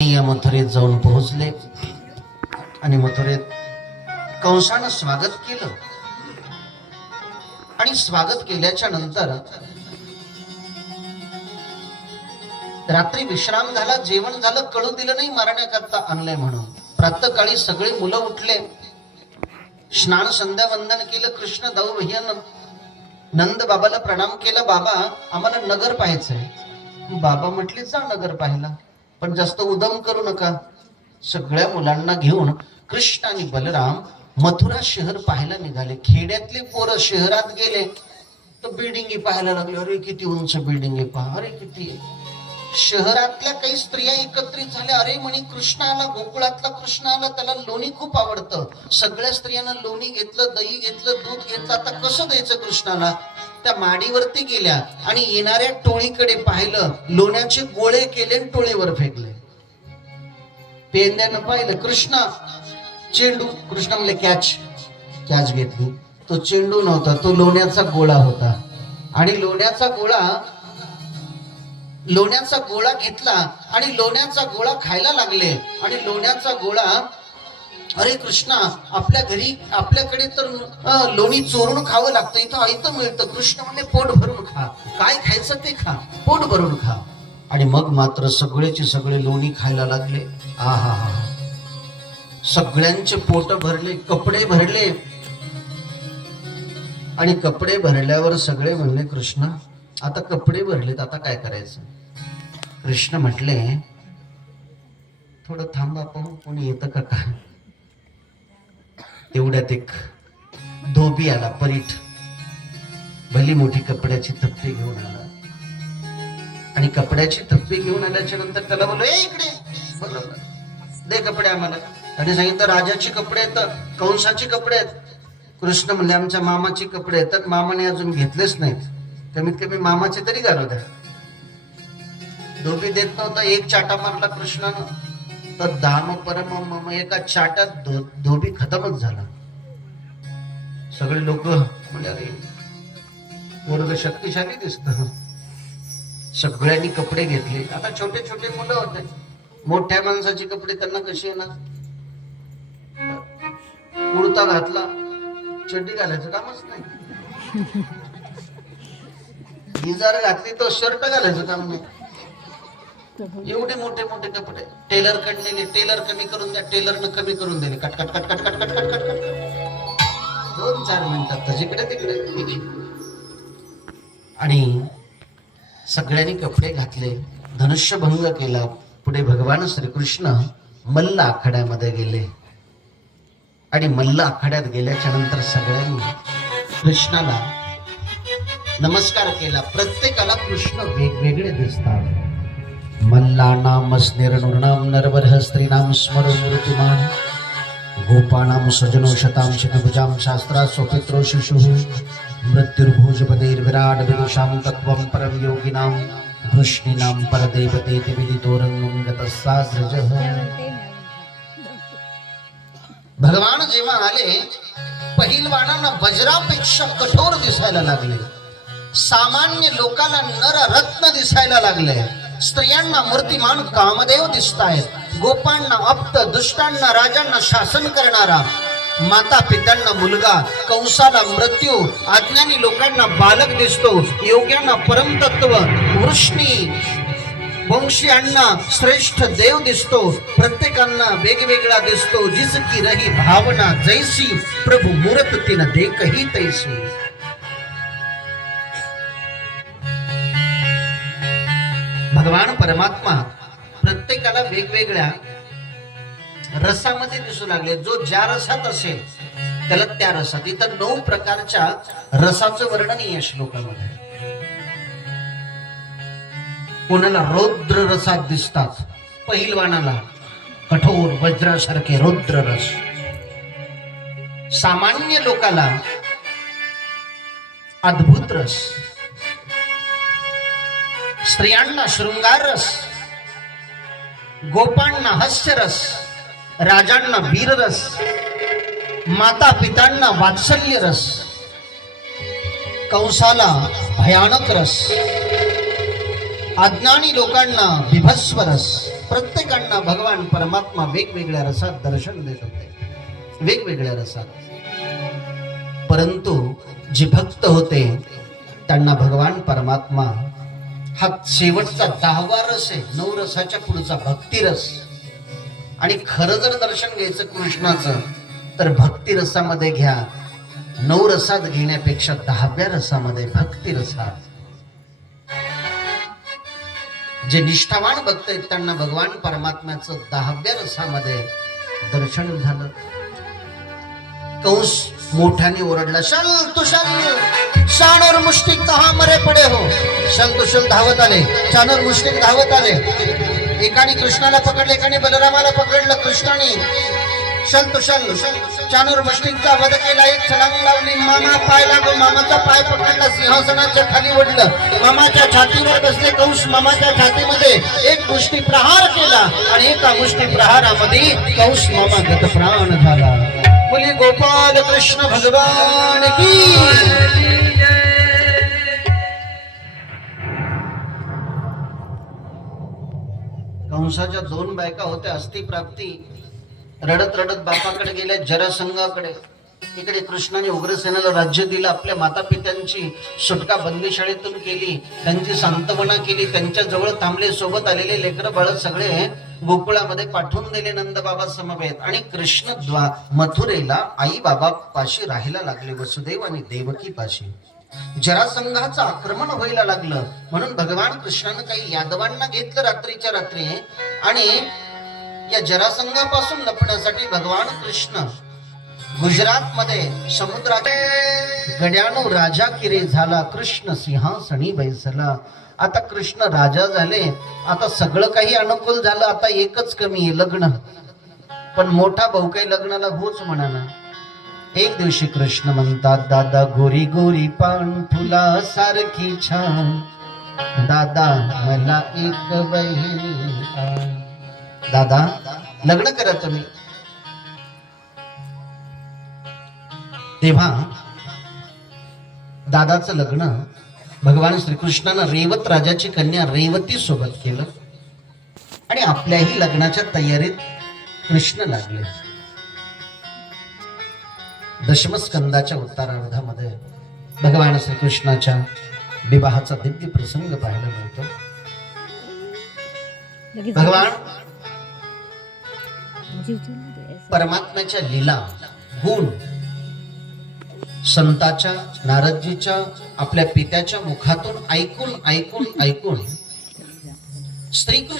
या मथुरेत जाऊन पोहोचले आणि मथुरेत कंसानं स्वागत केलं आणि स्वागत केल्याच्या नंतर रात्री विश्राम झाला, जेवण झालं, कळू दिलं नाही मारण्याकरता आणलंय म्हणून. प्रातःकाळी सगळे मुलं उठले, स्नान संध्या वंदन केलं. कृष्ण दाऊ भैयानं नंद बाबाला प्रणाम केला. बाबा आम्हाला नगर पाहायचंय. बाबा म्हटले जा नगर पाहायला, पण जास्त उदम करू नका. सगळ्या मुलांना घेऊन कृष्ण आणि बलराम मथुरा शहर पाहायला निघाले. खेड्यातले पोरं शहरात गेले तर बिल्डिंगी पाहायला लागले. अरे किती उंच बिल्डिंग आहे पहा, अरे किती. शहरातल्या काही स्त्रिया एकत्रित झाल्या. अरे म्हणे कृष्ण आला, गोकुळातला कृष्ण आला, त्याला लोणी खूप आवडतं. सगळ्या स्त्रियांना लोणी घेतलं, दही घेतलं, दूध घेतलं. आता कसं द्यायचं कृष्णाला? त्या माडीवरती गेल्या आणि येणाऱ्या टोळीकडे पाहिलं, लोण्याचे गोळे केले, टोळीवर फेकले. पेंद्यानं पाहिलं, कृष्ण चेंडू. कृष्ण म्हणले कॅच. कॅच घेतली. तो चेंडू नव्हता, तो लोण्याचा गोळा होता. आणि लोण्याचा गोळा घेतला आणि लोण्याचा गोळा खायला लागले. आणि लोण्याचा गोळा, अरे कृष्णा आपल्या घरी आपल्याकडे तर लोणी चोरून खावं लागतं, इथं मिळतं. कृष्ण म्हणले पोट भरून खा, काय खायचं ते खा, पोट भरून खा. आणि मग मात्र सगळेचे सगळे लोणी खायला लागले. आहा, सगळ्यांचे पोट भरले, कपडे भरले. आणि कपडे भरल्यावर सगळे म्हणले कृष्ण आता कपडे भरलेत, आता काय करायचं? कृष्ण म्हटले थोडं थांबा, पाहू कोणी येतं का काय. तेवढ्यात एक धोबी आला, परीठ, भली मोठी कपड्याची थप्पी घेऊन आला. आणि कपड्याची थप्पी घेऊन आल्याच्या नंतर त्याला बोललो, ए इकडे, बोलवलं, दे कपडे आम्हाला. त्याने सांगितलं राजाचे कपडे आहेत, कंसाचे कपडे आहेत. कृष्ण म्हणले आमच्या मामाचे कपडे आहेत, मामाने अजून घेतलेच नाहीत, कमीत कमी मामाचे तरी घालू द्या. धोबी देत नव्हता. एक चाटा मारला कृष्णानं तर दाम परम, एका चाटात धोबी खतमच झाला. सगळे लोक म्हणजे अरे पोरग शक्तिशाली दिसत. सगळ्यांनी कपडे घेतले. आता छोटे छोटे मुलं होते, मोठ्या माणसाचे कपडे त्यांना कसे येणार? कुर्ता घातला, चड्डी घालायचं कामच नाही. इजार घातली तर शर्ट घालायचं काम नाही. एवढे मोठे मोठे कपडे. टेलर कडले, टेलर कमी करून द्या, टेलरनं कमी करून दिले. Cut cut cut cut cut cut cut cut cut 2-4 मिनिटात जिकडे तिकडे. आणि सगळ्यांनी कपडे घातले, धनुष्यभंग केला. पुढे भगवान श्रीकृष्ण मल्ल आखाड्यामध्ये गेले. आणि मल्ल आखाड्यात गेल्याच्या नंतर सगळ्यांनी कृष्णाला नमस्कार केला. प्रत्येकाला कृष्ण वेगवेगळे दिसतात. मल्लानाम स्निरनुर्णाम नरवरः स्त्रीणाम स्मरो मृत्युमान गोपानाम सजनो शतां शतभुजां शास्त्रा स्वपित्रो शिशुः मृत्युर्भुजपदैर्विराट विदुषां तत्त्वं परं योगिनां वृष्णीनां परदेवतेति विदितोरंगं गतस्साग्रजः. भगवान जेव्हा आले, पहिलवानांना वज्रापेक्षा कठोर दिसायला लागले. सामान्य लोकांना नररत्न दिसायला लागले. स्त्रियांना मूर्तिमान कामदेव दिसतायत. गोपांना अप्त, दुष्टांना राजांना शासन करणारा, माता पित्यांना मुलगा, कंसाला मृत्यू, अज्ञानी लोकांना बालक दिसतो, योग्यांना परमतत्व, वृष्णी वंशीयांना श्रेष्ठ देव दिसतो. प्रत्येकांना वेगवेगळा दिसतो. जिसकी रही भावना जैसी प्रभू मूर्त तिन देखही तैसी. भगवान परमात्मा प्रत्येकाला वेगवेगळ्या रसामध्ये दिसू लागले. जो ज्या रसात असेल त्याला त्या रसात. इथं 9 प्रकारच्या रसाचं वर्णन या श्लोकामध्ये. कोणाला रौद्र रसात दिसतात, पहिलवानाला कठोर वज्रासारखे रौद्र रस. सामान्य लोकाला अद्भुत रस. स्त्रियांना शृंगार रस, गोपांना हास्य रस, राजांना वीर रस, माता पितांना वात्सल्य रस, कंसाला भयानक रस, अज्ञानी लोकांना बिभत्स रस, प्रत्येकांना भगवान परमात्मा वेगवेगळ्या रसात दर्शन देत होते, वेगवेगळ्या रसात. परंतु जे भक्त होते त्यांना भगवान परमात्मा हा शेवटचा 10वा रस आहे, 9 रसाच्या पुढचा भक्तिरस. आणि खरं जर दर्शन घ्यायचं कृष्णाचं तर भक्ती रसामध्ये घ्या, 9 रसात घेण्यापेक्षा 10व्या रसामध्ये भक्ती रसात. जे निष्ठावान भक्त आहेत त्यांना भगवान परमात्म्याचं 10व्या रसामध्ये दर्शन झालं. कंस मोठ्याने ओरडला, चल तू चल, शान और मुश्तिक कहां मरे पडे हो. चल तू चल धावत आले, शान और मुश्तिक धावत आले. एकाने कृष्णाला पकडलं, एकाने बलरामाला पकडलं. कृष्णाने चल तू चल, शान और मुश्तिकचा वध केला. एक छलांग लावली, मामा पाय लागो, मामाचा पाय पकडला, सिंहासनाच्या खाली ओढलं. मामाच्या छातीवर बसले कंस, मामाच्या छातीमध्ये एक मुष्टी प्रहार केला आणि एका मुष्टी प्रहारामध्ये कंस मामा गतप्राण झाला. बोले गोपाल कृष्ण भगवान की. कंसाच्या 2 बायका होत्या, अस्थि प्राप्ती. रडत रडत बापाकडे गेल्या, जरासंघाकडे. इकडे कृष्णाने उग्रसेनाला राज्य दिलं, आपल्या माता पित्यांची सुटका बंदिशाळेतून केली, त्यांची सांत्वना केली, त्यांच्या जवळ थांबले. सोबत आलेले लेकरं बाळ सगळे गोकुळामध्ये पाठवून दिले नंद बाबा समवेत. आणि कृष्ण मथुरेला आई बाबा पाशी राहायला लागले, वसुदेव आणि देवकी पाशी. जरासंघाचं आक्रमण व्हायला लागलं म्हणून भगवान कृष्णानं काही यादवांना घेतलं रात्रीच्या रात्री. आणि या जरासंघापासून लपण्यासाठी भगवान कृष्ण गुजरात मध्ये समुद्राच्या गड्यानो राजा किरे झाला, कृष्ण सिंहासनी बैसला. आता कृष्ण राजा झाले, आता सगळं काही अनुकूल झालं. आता एकच कमी आहे, लग्न. पण मोठा भाऊ काही लग्नाला होच म्हणाला. एक दिवशी कृष्ण म्हणतात, दादा गोरी गोरी पान फुला सारखी छान, दादा मला एक बहिणी. दादा लग्न करा तुम्ही. तेव्हा दादाचं लग्न भगवान श्रीकृष्णानं रेवत राजाची कन्या रेवती सोबत केलं. आणि आपल्याही लग्नाच्या तयारीत कृष्ण लागले. दशमस्कंदाच्या उत्तरार्धामध्ये भगवान श्रीकृष्णाच्या विवाहाचा दिव्य प्रसंग पाहायला मिळतो. भगवान परमात्म्याच्या लीला गुण संताच्या नारदजीच्या आपल्या पित्याच्या मुखातून ऐकून ऐकून ऐकून श्रीकृष्ण